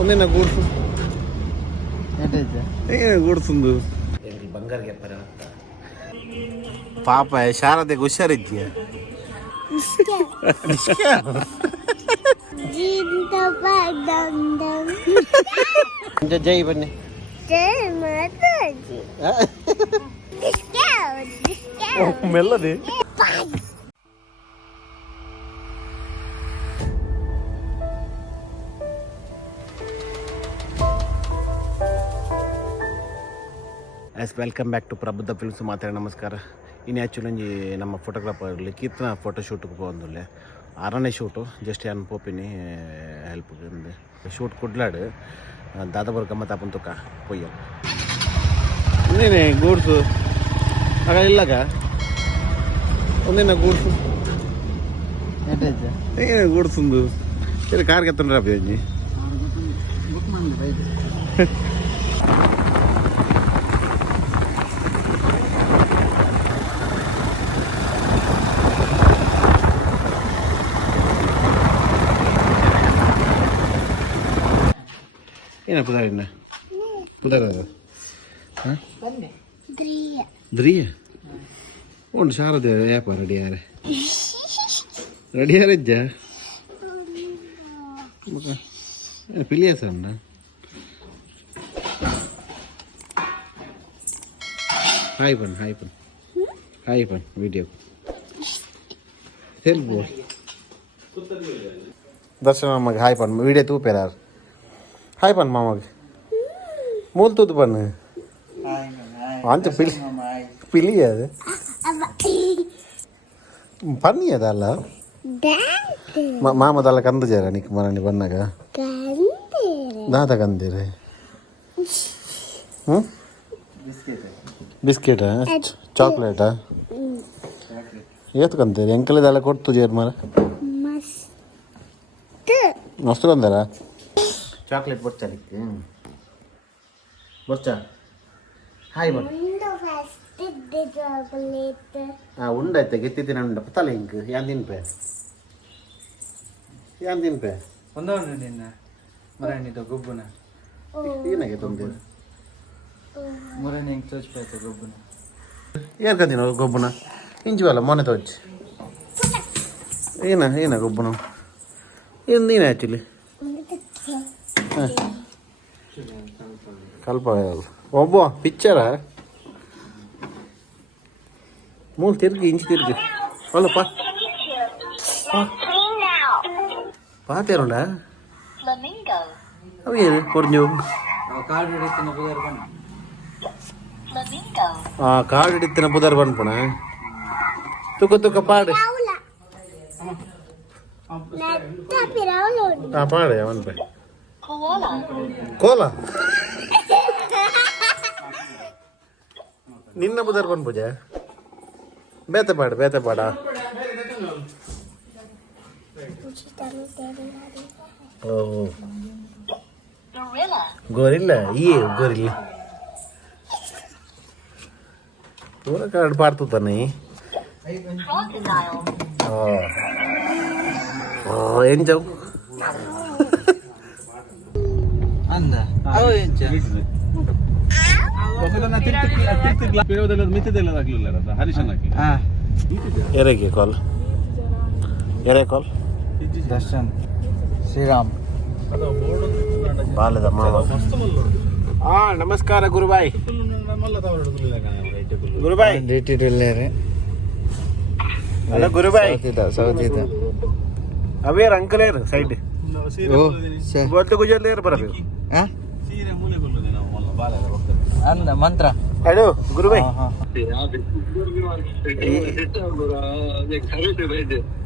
ಒಂದಿನ ಗೂಡ್ಸು ಏನು ಗೂಡ್ಸಂದು ಬಂಗಾರ ಗೆಪ್ಪರ ಪಾಪ ಶಾರದೆಗೆ ಹುಷಾರಿದ್ಯಾ ಜೈ ಬನ್ನಿ ಮೆಲ್ಲದೆ ಎಸ್ ವೆಲ್ಕಮ್ ಬ್ಯಾಕ್ ಟು ಪ್ರಬುದ್ಧ ಫಿಲ್ಮ್ಸ್ ಮಾತಾಡಿ ನಮಸ್ಕಾರ. ಇನ್ನು ಆ್ಯಕ್ಚುಲಿ ನಮ್ಮ ಫೋಟೋಗ್ರಾಫರ್ ಲಿಖಿತ್ನ ಫೋಟೋಶೂಟ್ಗೆ ಬಂದಿಲ್ಲ. 6ನೇ ಶೂಟು ಜಸ್ಟ್ ಏನು ಪೋಪಿನಿ ಹೆಲ್ಪ್ ಶೂಟ್ ಕೊಡ್ಲಾಡು ದಾದಾಬರ್ ಗಮ್ಮತ್ ಆಪನ್ ತುಕ ಪೊಯ್ಯ ಇನ್ನೇನೆ ಗೂಡ್ಸು ಆಗ ಇಲ್ಲಾಗ ಒಂದಿನ ಗೂಡ್ಸು ಏನು ಗೂಡ್ಸಂದು ಸರಿ ಕಾರ್ಗೆ ಎತ್ತಂಡ್ರ ಬೇಜಿ ಏನ ಪುದಾರಿನ ಪುದಾರ ದ್ರಿಯ ಉಂಟು ಶಾರದೆ ಯಾಪ ರೆಡಿಯಾರೆ ರೆಡಿಯಾರಜ್ಜ ಪಿಲಿಯಸ ಅಣ್ಣ ಹಾಯ್ ಪನ್ ವಿಡಿಯೋ ತೆಲ್ಬೋ ದರ್ಶನ ಮಾಮಗೆ ಹಾಯ್ ಪನ್ ವಿಡಿಯೋ ತೂಪೇರಾರ್ हाय पन मामा मूल तू तो पन आंच पिली है पन्नी है दाला मामा दाला कंद जा रहा निक मरानी बनना का दादा कंदे रे बिस्किट है चॉकलेट है ये तो कंदे रे अंकल दाला कोट तुझे मारा मस्त कंदे रा ಚಾಕ್ಲೇಟ್ ಬರ್ಚಾ ನಿಕ್ಕೆ ಬರ್ಚಾ ಹಾಯ್ ಬನ್ ಉಂಡೈತೆ ಗೆತ್ತಿದ್ದೀನಿ ಉಂಡ ಪತ್ತಲ್ಲ ಹಿಂಗ್ ಯಾನ್ ತಿನ್ಪೆ ಒಂದವನು ನಿನ್ನ ಮರಣಿದ ಗೊಬ್ಬನ ಏನಾಗೆ ತೊಂದರೆ ಮರಣಿ ಹಿಂಗೆ ತೋಚ್ಪಾಯ್ತು ಗೊಬ್ಬನ ಏರ್ಕಂದಿನ ಗೊಬ್ಬನ ಇಂಚುವಲ್ಲ ಮೊನೆ ತೋಚ್ ಏನ ಗೊಬ್ಬನ ಏನು ಆ್ಯಕ್ಚುಲಿ ಕಲ್ಪ ಒಬ್ಬ ಪಿಕ್ಚರ ಮೂರು ತಿರ್ಗಿ ಇಂಚು ತಿರ್ಗಿ ಅಲ್ಲಪ್ಪ ಪಾತೇರುಂಡ ಅವೇನು ಕೊರ್ಜು ಕಾಡು ಹಿಡಿತಿನ ಬುಧರ್ ಬಂದ್ಪುಣ ತುಕ ಪಾಡು ಪಾಡೆ ಅವನ್ ಪೈ ಕೋಲ ನಿನ್ನ ಬುಧರ್ ಬಂದ್ ಪೂಜೆ ಬೇತೆ ಪಾಡ ಓ ಗೋರಿಲ್ಲ ಗೋರಿಲ್ಲ ಪೂರ ಕಾರ್ಡ್ ಪಾಡ್ತು ತಾನೆ ಏನ್ ಜಾವ್ ಅಂದ ಎರೆಗೆ ಕಾಲ್ ದರ್ಶನ್ ಶ್ರೀರಾಮ್ ಬಾಲದ ಮಾವ ನಮಸ್ಕಾರ ಗುರುಬಾಯ್ ಹಲೋ ಗುರುಬಾಯ್ ಸೌದಿದ ಅವೇರ್ ಅಂಕಲೇರ್ ಸೈಡ್ बोलते गुजर लेर पर अभी ಅಂದ ಮಂತ್ರ हेलो गुरु भाई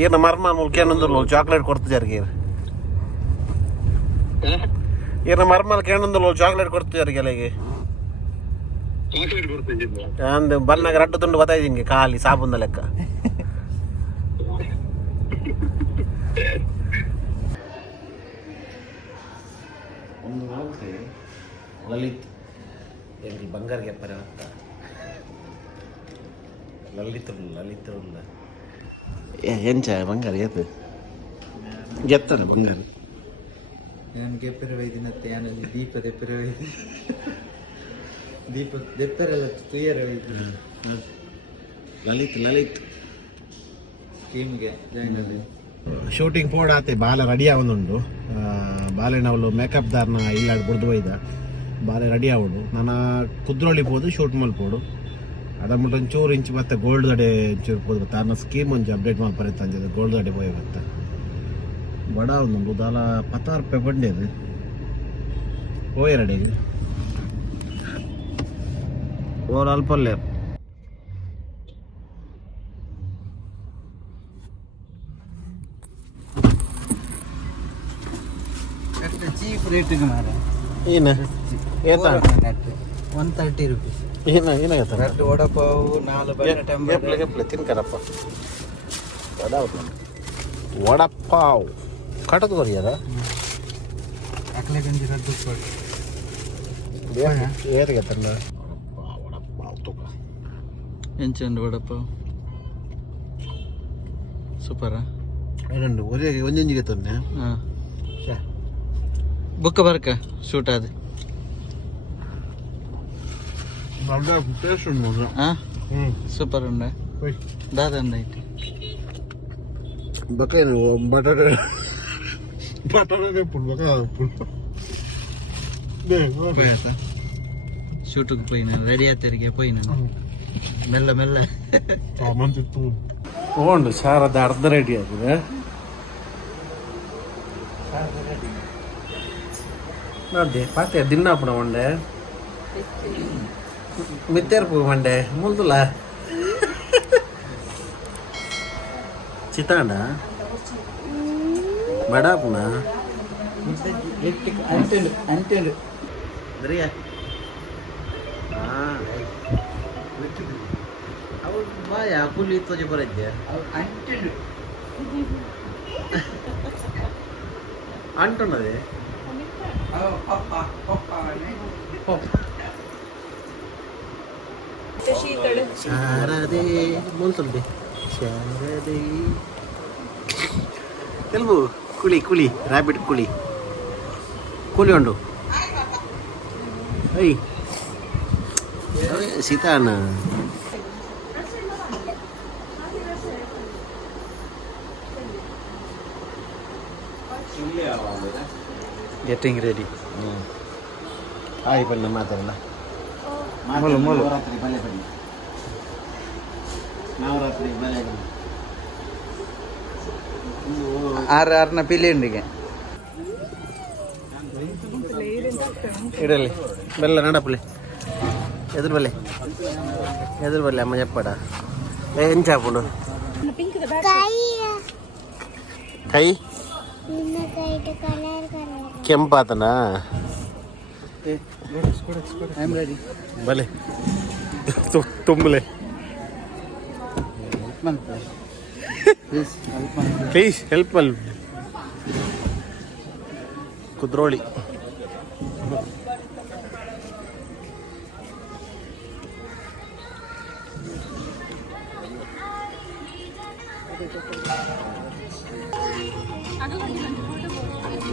ये नमर मा मुल्क ಏನಂದ್ರು ಚಾಕ್ಲೇಟ್ ಕೊಡ್ತಿದ್ದಾರೆ ये नमर मा ಏನಂದ್ರು ಚಾಕ್ಲೇಟ್ ಕೊಡ್ತಿದ್ದಾರೆ ಗೆಲೆಗೆ ಚಾಕ್ಲೇಟ್ ಕೊಡ್ತಿದ್ದಾರೆ ಅಂದ ಬನ್ನಗ ರಟ್ಟು ತುಂಡು ಬತಾಯಿ ಹಿಂಗೆ ಖಾಲಿ ಸಾಬೂನ ಲೆಕ್ಕ ಒಂದು ಹೋಗ್ತೆ ಲಲಿತ್ ಎಂಗಿ ಬಂಗಾರ ಗೆಪ್ಪರ ಅಂತ ಲಲಿತರುಲ್ಲ ಎಂಚ ಬಂಗಾರ ಎತ್ತು ಗೆತ್ತಲ್ಲ ಬಂಗಾರ ನಾನು ಕೆಪ್ಪರೆ ವೈದಿನತ್ತೆ ಯಾನಲ್ಲಿ ದೀಪ ದೆಪ್ಪರೆ ವೈದಿ ದೀಪ ದೆಪ್ಪರೆಲ್ಲ ತುಯ್ಯರೆ ವೈದಿ ಲಲಿತ್ ಟೀಮ್ಗೆ ಜಾಯ್ನ್ ಆಗಿ ಶೂಟಿಂಗ್ ಪೋಡ್ ಆತೆ ಬಾಲ ರೆಡಿ ಆವೊಂದುಂಡು ಬಾಲೆ ನಾವು ಮೇಕಪ್ ದಾರ್ನ ಇಲ್ಲಾಡ್ ಬುಡ್ದು ಒಯ್ದ ಬಾಲೆ ರೆಡಿ ಆವೋಡು ನಾನು ಕುದ್ರೋಳಿ ಪೋದು ಶೂಟ್ ಮಲ್ಪೋಡು ಅದ ಮುಟ್ಟ ಒಂಚೂರು ಇಂಚು ಮತ್ತೆ ಗೋಲ್ಡ್ ದಡೆ ಒಂಚೂರು ಪೋದು ಮತ್ತೆ ಅನ್ನ ಸ್ಕೀಮ್ ಒಂಚು ಅಪ್ಡೇಟ್ ಮಾಡ್ಪರೆ ತಂದಿದೆ ಗೋಲ್ಡ್ ದಡೆ ಪೋಯ್ ಮತ್ತೆ ಬಡ ಒಂದುಂಡು ದಾಲ 10 ರೂಪಾಯಿ ಬಂಡೇದು ಹೋಯ್ ರೆಡಿಗೆ ಓರ್ ಅಲ್ಪಲ್ಲೇ ಚೀಪ್ ರೇಟಿಗೆ ಮಾರ ಏನು ಏತ 130 rupees ಏನಾಗತ್ತ ಎರಡು ವಡಪಾವು 4 ಬಟಾಟೆ ಗೆಪ್ಲೆ ತಿನ್ಕರಪ್ಪ ವಡಪಾವ್ ಕಟದು ಬರಿಯದ ಅಕ್ಲೆ ಗಂಜಿ ರದ್ದು ಕೊಡು ಏರಿಗೆ ತಂದ ವಡಪಾವ್ ತುಕ ಎಂಚಂಡು ವಡಪಾವ್ ಸೂಪರಾ ಏನಂಡು ಒರಿಯಾಗಿ ಒಂಜೊಂಜಿಗೆ ತಂದೆ ಹಾಂ ಬುಕ್ಕ ಬರ್ಕ ಶೂಟ್ ಆದ ಟೇಸ್ಟ್ ಉಂಟು ಹಾಂ ಹ್ಞೂ ಸೂಪರ್ ಉಂಡ ದಾದಂಡ ಐತಿ ಬಕೇನು ಬಟಾಟೆ ಪುಲ್ ಬಕ ಪುಲ್ పోయాత షూట్కి పోయినా రెడీ అవుతారికి పోయినా మెల్ల మెల్ల ಓಂಡು ಶಾರದ ಅರ್ಧ ರೆಡಿ ಆಗಿದೆ ನೋಡ್ದೆ ಪಾತೆ ದಿನ್ನಾಪುಣ ಒಂಡೆ ಮಿತ್ತೇರ್ಪು ಮಂಡೆ ಮುಲ್ದುಲ ಚಿತಾಂಡ ಬಡಾಪುಣ అంటెండు అంటెండు ದರಿಯಾ ಅವು ಬಾಯ ಕುಲಿ ತೋಜಿ ಬರದ್ದೆ అంటెండు ಅಂಟುಣ್ಣದೆ ಶಾರದೆ ಮುಲ್ತುಲ್ದೆ ಶಾರದೆ తెలుగు ಕುಳಿ ಕುಳಿ ರ್ಯಾಬಿಟ್ ಕುಳಿ ಕೂಲಿ ಉಂಡು ಐ ಸೀತಾನ ಗೆಟಿಂಗ್ ರೆಡಿ ಹಾಯ್ ಬಣ್ಣ ಮಾತಾಡಲ್ಲ ಮೊಲು ಮೊಲು ನವರಾತ್ರಿ ಬಲೆ ಬನ್ನಿ ನವರಾತ್ರಿ ಬಲೆ ಬನ್ನಿ ಆರನ ಪಿಲಿಂಡಿಗೆ ಇಡಲಿ ಬೆಲ್ಲ ನಡಪಲಿ ಎದುರು ಬಲ್ಲೆ ಅಮ್ಮ చెప్పాడా ఏం చేపడు ಕೈ ಕೆಂಪಾತನಾ ಐಮ್ ರೆಡಿ ಬಲೆ ತುಂಬಲೆ ಪ್ಲೀಸ್ ಹೆಲ್ಪ್ ಮಲ್ ಕುದ್ರೋಳಿ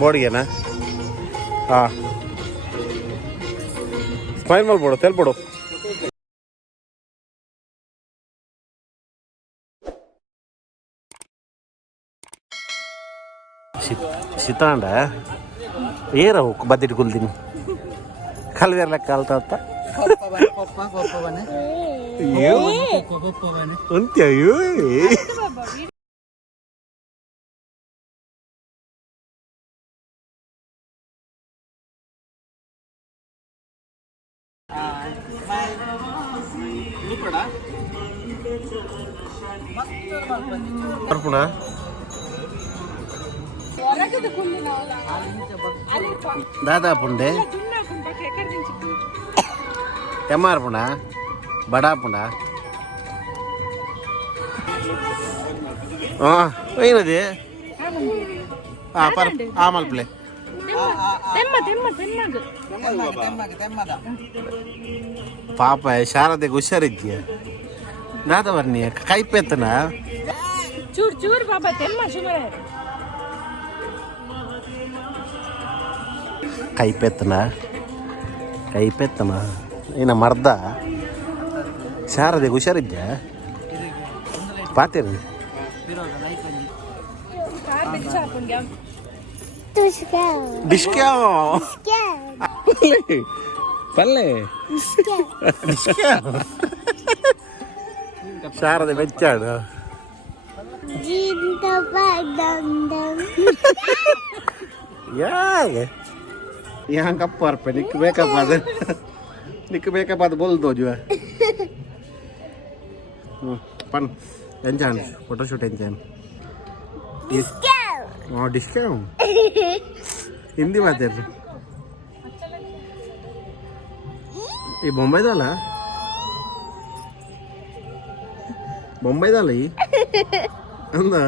ಬೋರ್ಡ್ಗೆನಾ ಹಾಂ ಸ್ಮೈಲ್ ಮಾಡ್ಬೋಡು ತೆಲ್ಬಿಡು ಸಿತಾಂಡ ಏರ ಹೋಗು ಬದ್ದಿಟ್ಟು ಕುಲ್ತೀನಿ ಕಲ್ವೇರ್ ಲೆಕ್ಕ ಅಲ್ತಾ ಅಯ್ಯೋ ಅಂತ್ಯ ಅಯ್ಯೋ దాదాపుండే తెమ్మారపుండ బడాపుండ పోయినది ఆమల్పులే ಪಾಪ ಶಾರದೆಗೆ ಹುಷಾರಿದ್ಯಾ ನಾದವರ್ನಿ ಕೈಪೆತ್ತನ ಚೂರ್ ಚೂರ್ ಬಾಬಾ ತೆಮ್ಮ ಸುಮಾರು ಕೈಪೆತ್ತನ ಇನ್ನು ಮರ್ದ ಶಾರದೆ ಹುಷಾರಿದ್ಯಾ ಪಾತಿರಿ ಡಿಸ್ಕ್ಯಾ ಪಲ್ಲೆ ಶಾರದೆ ಬೆಚ್ಚಾಡು ಯಾಗೆ यहाँ कब पर पे निक बेकअप आद बोल दो जो है पन एंजान फोटोशूट एंजान और डिस्काउंट हिंदी बात है ये बॉम्बे डाला ही अंदा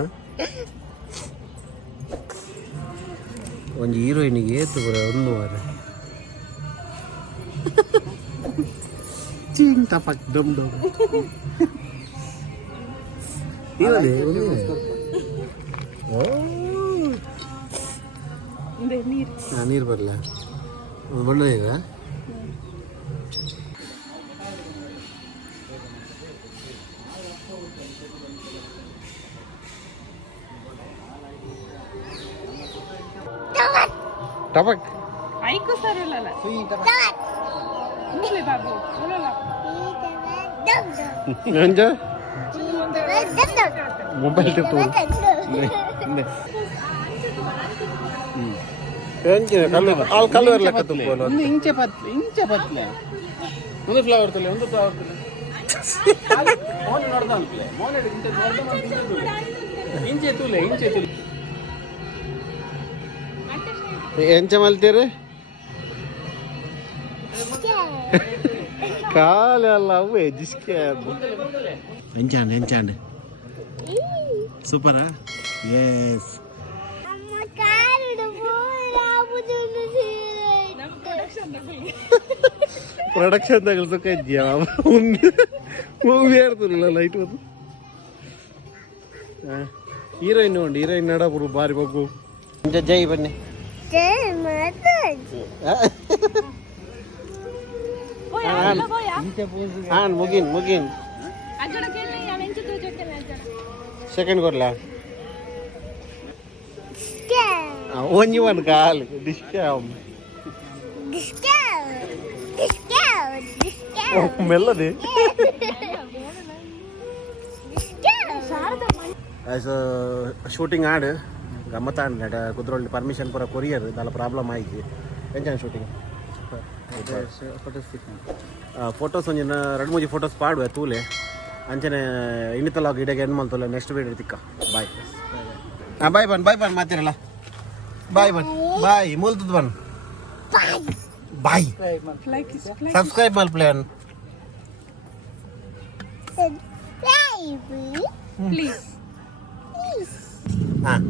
ಒಂದು ಹೀರೋಯಿನಿಗೆ ಏತು ಬರ ಒಂದು ವಾರ ಚಿಂಗ್ ಟಪಕ್ ಡಮ್ ಡಮ್ ಹೀರೋದೆ ನೀರು ಬರಲ್ಲ ಒಂದು ಬಣ್ಣ ಈಗ टपक ऐकू सर बाबू मोबाइल कलर लेಕ್ಕ ತುಂಬೋನು ಇಂಚೆ ಪತ್ಲೆ ಒಂದು ಫ್ಲವರ್ ತಲೆ ಮೋನೆ ನೋಡ್ದ ಅಂತಲೇ ಮೋನೆ ಇಂಚೆ ತುಲೆ ಎಂಚ ಮಲ್ತೀರಿ ಕಾಲೆಲ್ಲ ಅವೇ ಜಿಸ್ಕೆ ಎಂಚಾಂಡ್ ಸೂಪರಾ ಎಸ್ ಪ್ರೊಡಕ್ಷನ್ ತಗಲ್ಸೋಕೆ ಇದೆಯಾ ಮೂವಿ ಇರ್ತಲ್ಲ ಲೈಟ್ ಬಂದು ಹೀರೋಯಿನ್ ನೋಡಿ ಹೀರೋಯಿನ್ ನಡಬರು ಬಾರಿ ಬಗ್ಗು ಜೈ ಬನ್ನಿ ಮುಗಿನ್ ಸೆಕೆಂಡ್ ಕೊಡ್ಲಾ ಒಂಜಿ ಒಂದು ಕಾಲು ಡಿಸ್ಕೌಂಟ್ ಮೆಲ್ಲದೆ ಶೂಟಿಂಗ್ ಆಡು ಗಮ್ಮತ್ತ ಆಡ ಕುದ್ರೋಳಿ ಪರ್ಮಿಷನ್ ಪೂರ ಕೊರಿಯರ್ ದಾಲ ಪ್ರಾಬ್ಲಮ್ ಆಯ್ತು ಎಂಚಾನ ಶೂಟಿಂಗ್ ಫೋಟೋಸ್ ಒಂಜಿನ 2-3 ಫೋಟೋಸ್ ಪಾಡುವೆ ತೂಲೆ ಅಂಚನೆ ಇನ್ನಿತಲಾಗ ಇಡೆಗೆ ಏನು ಮಾಡ್ತಲ್ಲ ನೆಕ್ಸ್ಟ್ ವೀಡಿಯೋ ತಿಕ್ಕ ಬಾಯ್ ಬಾಯ್ ಬನ್ ಮಾತಿರಲ್ಲ ಬಾಯ್ ಮೂಲ್ತದ ಬನ್ ಬಾಯ್ ಸಬ್ಸ್ಕ್ರೈಬ್ ಮಲ್ ಪ್ಲೇನ್ ಪ್ಲೀಸ್ ಹಾಂ